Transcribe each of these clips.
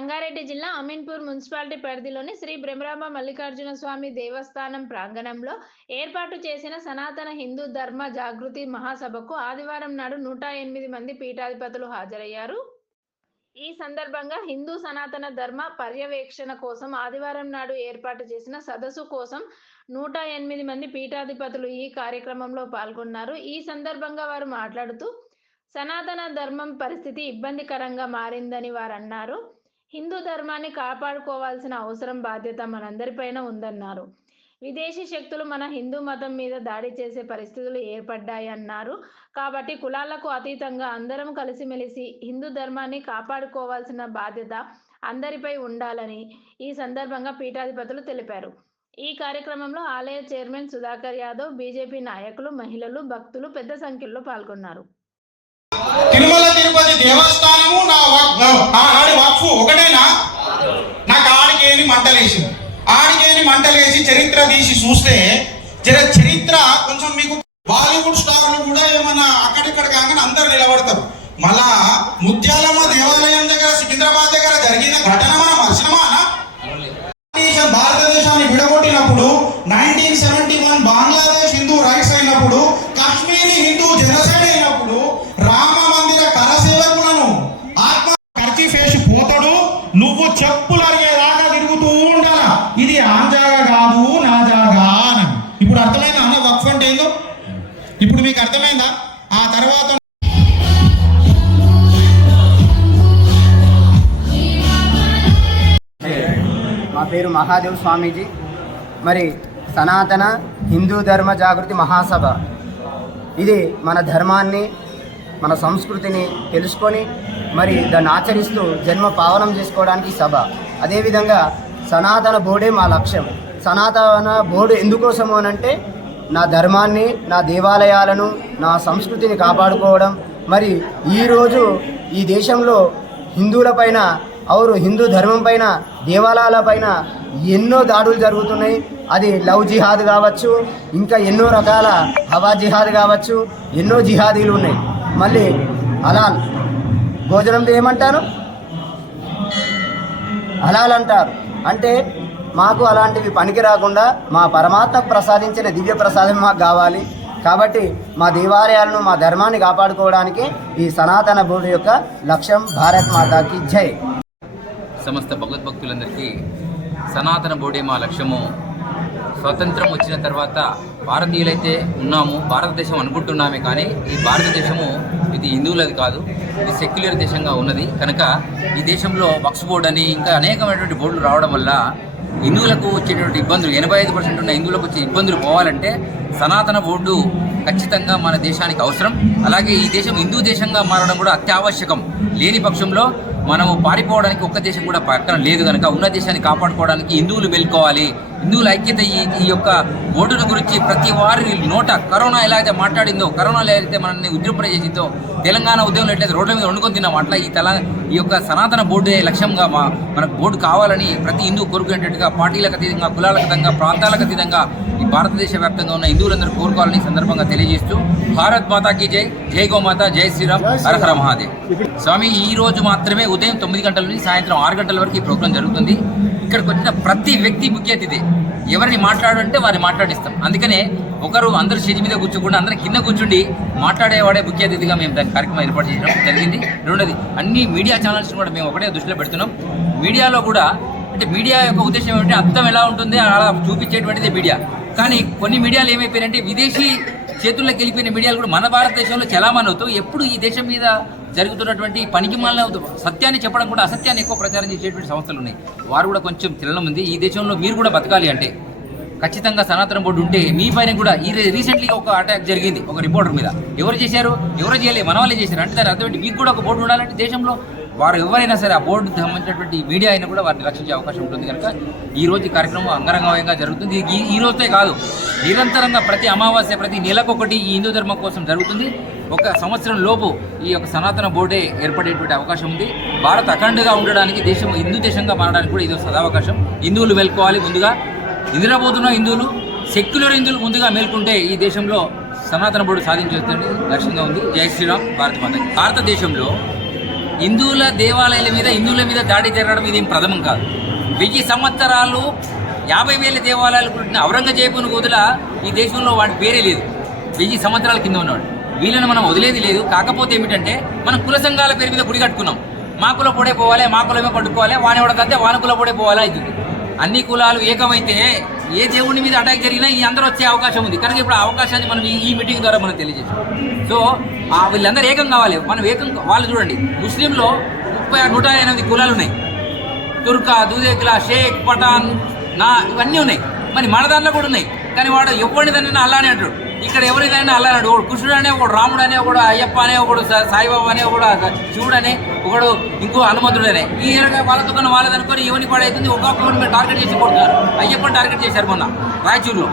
రంగారెడ్డి జిల్లా అమీన్పూర్ మున్సిపాలిటీ పరిధిలోని శ్రీ బ్రహ్మరామ మల్లికార్జున స్వామి దేవస్థానం ప్రాంగణంలో ఏర్పాటు చేసిన సనాతన హిందూ ధర్మ జాగృతి మహాసభకు ఆదివారం నాడు నూట ఎనిమిది మంది పీఠాధిపతులు హాజరయ్యారు. ఈ సందర్భంగా హిందూ సనాతన ధర్మ పర్యవేక్షణ కోసం ఆదివారం నాడు ఏర్పాటు చేసిన సదస్సు కోసం నూట ఎనిమిది మంది పీఠాధిపతులు ఈ కార్యక్రమంలో పాల్గొన్నారు. ఈ సందర్భంగా వారు మాట్లాడుతూ సనాతన ధర్మం పరిస్థితి ఇబ్బందికరంగా మారిందని వారు అన్నారు హిందూ ధర్మాన్ని కాపాడుకోవాల్సిన అవసరం బాధ్యత మనందరిపైన ఉందన్నారు. విదేశీ శక్తులు మన హిందూ మతం మీద దాడి చేసే పరిస్థితులు ఏర్పడ్డాయన్నారు కాబట్టి కులాలకు అతీతంగా అందరం కలిసిమెలిసి హిందూ ధర్మాన్ని కాపాడుకోవాల్సిన బాధ్యత అందరిపై ఉండాలని ఈ సందర్భంగా పీఠాధిపతులు తెలిపారు. ఈ కార్యక్రమంలో ఆలయ చైర్మన్ సుధాకర్ యాదవ్ బీజేపీ నాయకులు మహిళలు భక్తులు పెద్ద సంఖ్యలో పాల్గొన్నారు. తిరుమల తిరుపతి నా నా- ఆనాడి వక్ఫు ఒకటేనా? నాకు ఆడికేని మంటలేసి ఆడికేని మంటలేసి చరిత్ర తీసి చూస్తే జర చరిత్ర కొంచెం మీకు బాలీవుడ్ స్టార్లు కూడా ఏమన్నా అక్కడిక్కడ కాగానే అందరు నిలబడతారు. మళ్ళా ముత్యాలమ్మ దేవాలయం దగ్గర సికింద్రాబాద్ దగ్గర జరిగిన ఘటన మనం మర్చినమానా భారతదేశాన్ని విడగొట్టినప్పుడు నైన్టీన్ సెవెంటీ వన్ బంగ్లా ఆ తర్వాత మా పేరు మహాదేవ్ స్వామీజీ. మరి సనాతన హిందూ ధర్మ జాగృతి మహాసభ. ఇది మన ధర్మాన్ని మన సంస్కృతిని తెలుసుకొని మరి దాన్ని ఆచరిస్తూ జన్మ పావనం చేసుకోవడానికి సభ. అదేవిధంగా సనాతన బోర్డే మా లక్ష్యం. సనాతన బోర్డు ఎందుకోసము అనంటే నా ధర్మాన్ని నా దేవాలయాలను నా సంస్కృతిని కాపాడుకోవడం. మరి ఈరోజు ఈ దేశంలో హిందువులపైన అవరు హిందూ ధర్మం పైన దేవాలయాల పైన ఎన్నో దాడులు జరుగుతున్నాయి. అది లవ్ జిహాద్ కావచ్చు ఇంకా ఎన్నో రకాల హవా జిహాద్ కావచ్చు ఎన్నో జిహాదీలు ఉన్నాయి. మళ్ళీ హలాల్ భోజనంతో ఏమంటారు? హలాల్ అంటారు. అంటే మాకు అలాంటివి పనికి రాకుండా మా పరమాత్మ ప్రసాదించిన దివ్య ప్రసాదం మాకు కావాలి. కాబట్టి మా దేవాలయాలను మా ధర్మాన్ని కాపాడుకోవడానికి ఈ సనాతన బోర్డు యొక్క లక్ష్యం భారత్ మాతాకి జై. సమస్త భగవద్భక్తులందరికీ సనాతన బోడే మా లక్ష్యము. స్వతంత్రం వచ్చిన తర్వాత భారతీయులైతే ఉన్నాము భారతదేశం అనుకుంటున్నామే కానీ ఈ భారతదేశము ఇది హిందువులది కాదు ఇది సెక్యులర్ దేశంగా ఉన్నది. కనుక ఈ దేశంలో వక్స్ బోర్డు అని ఇంకా అనేకమైనటువంటి బోర్డులు రావడం వల్ల హిందువులకు వచ్చేటువంటి ఇబ్బందులు ఎనభై ఐదు పర్సెంట్ ఉన్న హిందువులకు వచ్చే ఇబ్బందులు పోవాలంటే సనాతన బోర్డు ఖచ్చితంగా మన దేశానికి అవసరం. అలాగే ఈ దేశం హిందూ దేశంగా మారడం కూడా అత్యావశ్యకం. లేని పక్షంలో మనము పారిపోవడానికి ఒక్క దేశం కూడా పక్కన లేదు కనుక ఉన్న దేశాన్ని కాపాడుకోవడానికి హిందువులు మేల్కోవాలి. హిందువుల ఐక్యత ఈ ఈ యొక్క ఓటును గురించి ప్రతి వారి నోట కరోనా ఎలా అయితే మాట్లాడిందో కరోనా ఎలా అయితే మనల్ని ఉద్రిపడ చేసిందో తెలంగాణ ఉద్యమంలో ఎట్లయితే రోడ్ల మీద వండుకొని తిన్నాం అట్లా ఈ తెలంగాణ ఈ యొక్క సనాతన బోర్డు లక్ష్యంగా మా మనకు బోర్డు కావాలని ప్రతి హిందూ కోరుకునేటట్టుగా పార్టీలకు అతీతంగా కులాలకు అతీతంగా ప్రాంతాలకు అతీతంగా భారతదేశ వ్యాప్తంగా ఉన్న హిందువులందరూ కోరుకోవాలని సందర్భంగా తెలియజేస్తూ భారత్ మాతాకి జై జై గోమాత జై శ్రీరామ్ హరహర మహాదేవ్. స్వామి ఈ రోజు మాత్రమే ఉదయం తొమ్మిది గంటల నుంచి సాయంత్రం ఆరు గంటల వరకు ఈ ప్రోగ్రాం జరుగుతుంది. ఇక్కడికి వచ్చిన ప్రతి వ్యక్తి ముఖ్య అతిథి ఎవరిని మాట్లాడంటే వారిని మాట్లాడిస్తాం. అందుకనే ఒకరు అందరూ స్టేజ్ మీద కూర్చోకుండా అందరూ కింద కూర్చుండి మాట్లాడేవాడే ముఖ్య అతిథిగా మేము దాని కార్యక్రమం ఏర్పాటు చేయడం జరిగింది. రెండోది అన్ని మీడియా ఛానల్స్ కూడా మేము ఒకటే దృష్టిలో పెడుతున్నాం. మీడియాలో కూడా అంటే మీడియా యొక్క ఉద్దేశం ఏమిటంటే అర్థం ఎలా ఉంటుంది అలా చూపించేటువంటిది మీడియా. కానీ కొన్ని మీడియాలు ఏమైపోయాయంటే విదేశీ చేతుల్లోకి వెళ్ళిపోయిన మీడియాలు కూడా మన భారతదేశంలో చలామణి అవుతూ ఎప్పుడు ఈ దేశం మీద జరుగుతున్నటువంటి పనికి మాలిన సత్యాన్ని చెప్పడం కూడా అసత్యాన్ని ఎక్కువ ప్రచారం చేసేటువంటి సంస్థలు ఉన్నాయి. వారు కూడా కొంచెం తినడం ఉంది. ఈ దేశంలో మీరు కూడా బతకాలి అంటే ఖచ్చితంగా సనాతన బోర్డు ఉంటే మీ పైన కూడా ఈ రీసెంట్లీ ఒక అటాక్ జరిగింది ఒక రిపోర్టర్ మీద. ఎవరు చేశారు? ఎవరు చేయలేదు? మన వాళ్ళే చేశారు. అంటే దాని అర్థం మీకు కూడా ఒక బోర్డు ఉండాలంటే దేశంలో వారు ఎవరైనా సరే ఆ బోర్డు సంబంధించినటువంటి మీడియా అయినా కూడా వారిని రక్షించే అవకాశం ఉంటుంది కనుక ఈ రోజు కార్యక్రమం అంగరంగ జరుగుతుంది. ఈ ఈ రోజుతో కాదు నిరంతరంగా ప్రతి అమావాస్య ప్రతి నెలకొకటి ఈ హిందూ ధర్మం కోసం జరుగుతుంది. ఒక సంవత్సరం లోపు ఈ యొక్క సనాతన బోర్డే ఏర్పడేటువంటి అవకాశం ఉంది. భారత్ అఖండగా ఉండడానికి దేశం హిందూ దేశంగా మారడానికి కూడా ఇది ఒక సదావకాశం. హిందువులు మేల్కోవాలి ముందుగా. నిద్రపోతున్న హిందువులు సెక్యులర్ హిందువులు ముందుగా మేల్కొంటే ఈ దేశంలో సనాతన బోర్డు సాధించేస్తుంది లక్ష్యంగా ఉంది. జై శ్రీరామ్ భారత మాత. భారతదేశంలో హిందువుల దేవాలయాల మీద హిందువుల మీద దాడి జరగడం ఇది ప్రథమం కాదు. వెయ్యి సంవత్సరాలు యాభై వేల దేవాలయాలు పుట్టిన ఔరంగజేబును వదిల ఈ దేశంలో వాడి పేరే లేదు. వెయ్యి సంవత్సరాల కింద ఉన్నాడు వీళ్ళని మనం వదిలేది లేదు. కాకపోతే ఏమిటంటే మనం కుల సంఘాల పేరు మీద గుడి కట్టుకున్నాం. మా కుల పొడే పోవాలి మా కులమే పట్టుకోవాలి వాని వాడకంటే వాని కుల పొడే పోవాలి ఇది అన్ని కులాలు ఏకమైతే ఏ దేవుడి మీద అటాక్ జరిగినా ఈ అందరూ వచ్చే అవకాశం ఉంది. కనుక ఇప్పుడు ఆ అవకాశాన్ని మనం ఈ- మీటింగ్ ద్వారా మనం తెలియజేస్తాం. సో ఆ వీళ్ళందరూ ఏకం కావాలి. మనం ఏకం వాళ్ళు చూడండి. ముస్లింలో ముప్పై నూట ఎనిమిది కులాలు ఉన్నాయి. తుర్కా దూదేకుల షేక్ పఠాన్ నా ఇవన్నీ ఉన్నాయి. మరి మన దాంట్లో కూడా ఉన్నాయి. కానీ వాడు ఎవరిదైనా అల్లానే అంటాడు? ఇక్కడ ఎవరిదైనా అల్లా అన్నాడు. ఒకడు కృష్ణుడు అనే ఒకడు రాముడు అనే ఒకడు అయ్యప్ప అనే ఒకడు సాయిబాబా అనే ఒకడు శివుడు అనే ఒకడు ఇంకో హనుమంతుడు అనే. ఈ రకంగా వాళ్ళతో కన్నా వాళ్ళది ఎవరిని పాడైతుంది? ఒక్కొక్కరిని మీరు టార్గెట్ చేసి కొడుతున్నారు. అయ్యప్పని టార్గెట్ చేశారు మొన్న రాయచూరులో.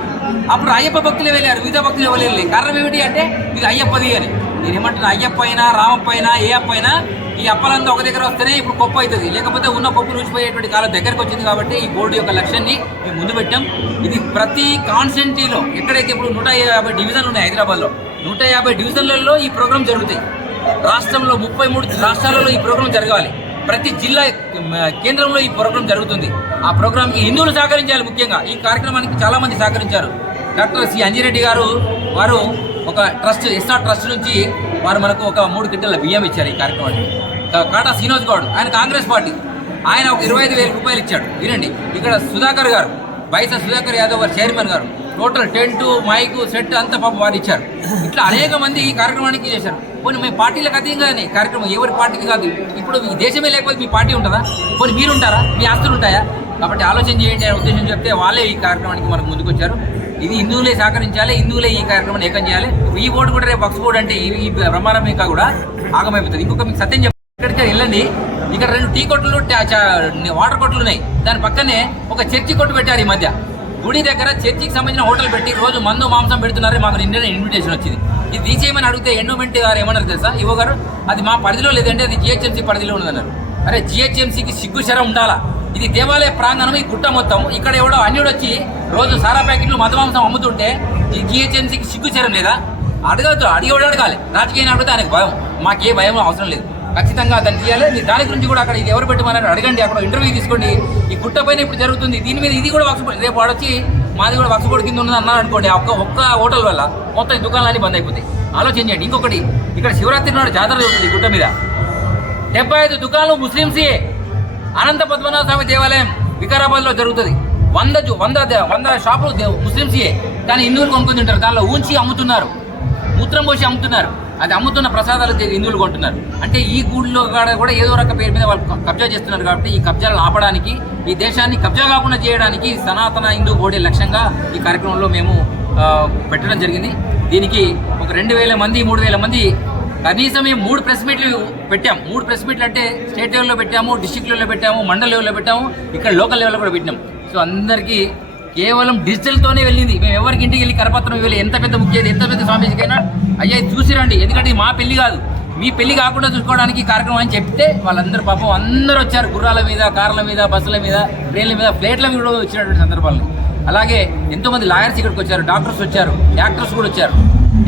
అప్పుడు అయ్యప్ప భక్తులు వెళ్ళారు మిగతా భక్తులు ఎవరు కారణం ఏమిటి అంటే ఇది అయ్యప్పది అని. నేను ఏమంటున్నా అయ్యప్ప అయినా రామప్ప అయినా ఏ అప్ప అయినా ఈ అప్పలంతా ఒక దగ్గర వస్తేనే ఇప్పుడు పప్పు అవుతుంది. లేకపోతే ఉన్న పప్పు రుచిపోయేటువంటి కాలం దగ్గరకు వచ్చింది కాబట్టి ఈ బోర్డు యొక్క లక్ష్యాన్ని మేము ముందు పెట్టాం. ఇది ప్రతి కాన్స్టెంటీలో ఎక్కడైతే ఇప్పుడు నూట యాభై డివిజన్లు ఉన్నాయి హైదరాబాద్లో నూట యాభై డివిజన్లలో ఈ ప్రోగ్రాం జరుగుతాయి. రాష్ట్రంలో ముప్పై మూడు రాష్ట్రాలలో ఈ ప్రోగ్రాం జరగాలి. ప్రతి జిల్లా కేంద్రంలో ఈ ప్రోగ్రాం జరుగుతుంది. ఆ ప్రోగ్రాంకి హిందువులు సహకరించాలి ముఖ్యంగా. ఈ కార్యక్రమానికి చాలామంది సహకరించారు. Doctor C. అంజిరెడ్డి గారు వారు ఒక ట్రస్ట్ ఎస్ఆర్ ట్రస్ట్ నుంచి వారు మనకు ఒక మూడు కింటల బియ్యం ఇచ్చారు ఈ కార్యక్రమానికి. కాటా శ్రీనివాస్ గౌడ్ ఆయన కాంగ్రెస్ పార్టీ. ఆయన ఒక ఇరవై ఐదు వేల రూపాయలు ఇచ్చాడు. వినండి ఇక్కడ సుధాకర్ గారు బైస సుధాకర్ యాదవ్ గారు చైర్మన్ గారు టోటల్ టెంట్ మైక్ సెట్ అంతా పాపం వారు ఇచ్చారు. ఇట్లా అనేక మంది ఈ కార్యక్రమానికి చేశారు. కొన్ని మేము పార్టీలకు అతీతంగానే కార్యక్రమం ఎవరి పార్టీకి కాదు. ఇప్పుడు ఈ దేశమే లేకపోతే మీ పార్టీ ఉంటుందా? పోనీ మీరు ఉంటారా మీ ఆస్తులు ఉంటాయా? కాబట్టి ఆలోచన చేయండి అనే ఉద్దేశం చెప్తే వాళ్ళే ఈ కార్యక్రమానికి మనకు ముందుకు వచ్చారు ఇది హిందువులే సహకరించాలి హిందువులే ఈ కార్యక్రమాన్ని ఏకం చేయాలి. ఈ బోర్డు కూడా రేపు బక్స్ బోర్డు అంటే ఈ- బ్రహ్మాండం ఇంకా కూడా ఆగమైపోతుంది. ఇంకొక మీకు సత్యం చెప్పి ఇక్కడికి వెళ్ళండి. ఇక్కడ రెండు టీ కొట్లు వాటర్ కొట్లు ఉన్నాయి. దాని పక్కనే ఒక చర్చి కొట్టు పెట్టారు ఈ మధ్య. గుడి దగ్గర చర్చికి సంబంధించిన హోటల్ పెట్టి రోజు మందు మాంసం పెడుతున్నారు. మాకు నిన్న ఇన్విటేషన్ వచ్చింది. ఇది తీసేయమని అడిగితే ఎండోమెంట్ గారు ఏమన్నారు తెలుసా? ఇవ్వగారు అది మా పరిధిలో లేదంటే అది జిహెచ్ఎంసీ పరిధిలో ఉన్నదన్నారు. అరే జిహెచ్ఎంసీకి సిగ్గు శరం ఉండాలా? ఇది దేవాలయ ప్రాంగణం ఈ గుట్ట మొత్తం. ఇక్కడ ఎవడో అన్యుడు వచ్చి రోజు సారా ప్యాకెట్లు మధమాంసం అమ్ముతుంటే ఈ జిహెచ్ఎంసీకి సిగ్గుచేరం లేదా? అడగద్దు అడిగేవాడు అడగాలి? రాజకీయాన్ని అడిగితే ఆయనకు భయం. మాకే భయం అవసరం లేదు. ఖచ్చితంగా దాన్ని చేయాలి మీరు దాని గురించి కూడా అక్కడ ఇది ఎవరు పెట్టమని అడగండి అక్కడ ఇంటర్వ్యూ తీసుకోండి. ఈ గుట్ట పైన ఇప్పుడు జరుగుతుంది. దీని మీద ఇది కూడా వక్సపోయి రేపు వాడొచ్చి వచ్చి మాది కూడా వక్సపోడి కింద ఉన్నది అన్నారు అనుకోండి ఒక్క ఒక్క హోటల్ వల్ల మొత్తం ఈ దుకాణాలన్నీ బంద్ అయిపోతాయి. ఆలోచించండి. ఇంకొకటి ఇక్కడ శివరాత్రి నాడు జాతర జరుగుతుంది ఈ గుట్ట మీద. డెబ్బై ఐదు దుకాణాలు ముస్లింసే అనంత పద్మనాభ స్వామి దేవాలయం వికారాబాద్లో జరుగుతుంది. వంద వంద వంద షాపులు దే- ముస్లింసే కానీ హిందువులు కొనుక్కొని తింటారు. దానిలో ఊంచి అమ్ముతున్నారు. మూత్రం పోసి అమ్ముతున్నారు. అది అమ్ముతున్న ప్రసాదాలు హిందువులు కొంటున్నారు. అంటే ఈ గూడిలో కాడ కూడా ఏదో రక పేరు మీద వాళ్ళు కబ్జా చేస్తున్నారు కాబట్టి ఈ కబ్జాలను ఆపడానికి ఈ దేశాన్ని కబ్జా కాకుండా చేయడానికి సనాతన హిందూ బోడీ లక్ష్యంగా ఈ కార్యక్రమంలో మేము పెట్టడం జరిగింది. దీనికి ఒక రెండు వేల మంది మూడు వేల మంది కనీసం ఈ మూడు ప్రెస్ మీట్లు పెట్టాం. మూడు ప్రెస్ మీట్లు అంటే స్టేట్ లెవెల్లో పెట్టాము డిస్ట్రిక్ట్ లెవెల్లో పెట్టాము మండల లెవెల్లో పెట్టాము ఇక్కడ లోకల్ లెవెల్లో కూడా పెట్టినాం. సో అందరికీ కేవలం డిజిటల్తోనే వెళ్ళింది. మేము ఎవరికి ఇంటికి వెళ్ళి కరపత్రం ఇవ్వాలి. ఎంత పెద్ద ముఖ్యది ఎంత పెద్ద స్వామీజీకైనా? అయ్యా చూసి చూసిరండి. ఎందుకంటే ఇది మా పెళ్ళి కాదు. మీ పెళ్ళి కాకుండా చూసుకోవడానికి కార్యక్రమం అని చెప్తే వాళ్ళందరూ పాపం అందరూ వచ్చారు. గుర్రాల మీద కార్ల మీద బస్సుల మీద ట్రైన్ల మీద ప్లేట్ల మీద కూడా వచ్చినటువంటి సందర్భాలు. అలాగే ఎంతోమంది లాయర్స్ ఇక్కడికి వచ్చారు డాక్టర్స్ వచ్చారు యాక్టర్స్ కూడా వచ్చారు.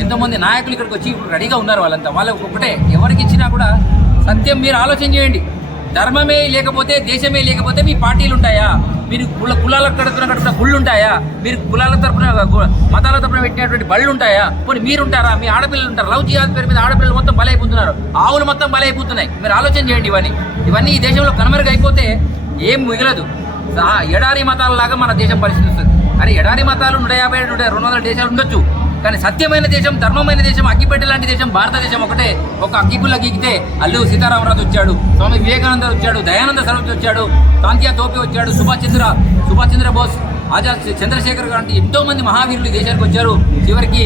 ఎంతోమంది నాయకులు ఇక్కడికి వచ్చి ఇప్పుడు రెడీగా ఉన్నారు వాళ్ళంతా. వాళ్ళకి ఒకటే ఎవరికి ఇచ్చినా కూడా సత్యం మీరు ఆలోచన చేయండి. ధర్మమే లేకపోతే దేశమే లేకపోతే మీ పార్టీలు ఉంటాయా? మీరు కుల కులాల కడుతున్న కడుపున గుళ్ళు ఉంటాయా? మీరు కులాల తరపున మతాల తరపున పెట్టినటువంటి బళ్ళు ఉంటాయా? పోనీ మీరు ఉంటారా మీ ఆడపిల్లలు ఉంటారు? లవ్ జిహాద్ పేరు మీద ఆడపిల్లలు మొత్తం బలైపోతున్నారు. ఆవులు మొత్తం బలైపోతున్నాయి. మీరు ఆలోచన చేయండి ఇవన్నీ. ఇవన్నీ ఈ దేశంలో కనుమరుగైపోతే ఏం మిగలదు. ఎడారి మతాలలాగా మన దేశం పరిస్థితి వస్తుంది. అరే ఎడారి మతాలు నూట యాభై నూట రెండు వందల దేశాలు ఉండొచ్చు. కానీ సత్యమైన దేశం ధర్మమైన దేశం అగ్గిపెట్టె లాంటి దేశం భారతదేశం ఒకటే. ఒక అగ్గిపుల్ల గీకితే అల్లు సీతారామరాజు వచ్చాడు స్వామి వివేకానంద వచ్చాడు దయానంద సరస్వతి వచ్చాడు కాంతియా తోపి వచ్చాడు సుభాష్ చంద్ర సుభాష్ చంద్ర బోస్ ఆజాద్ చంద్రశేఖర్ లాంటి ఎంతో మంది మహావీరులు దేశానికి వచ్చారు. చివరికి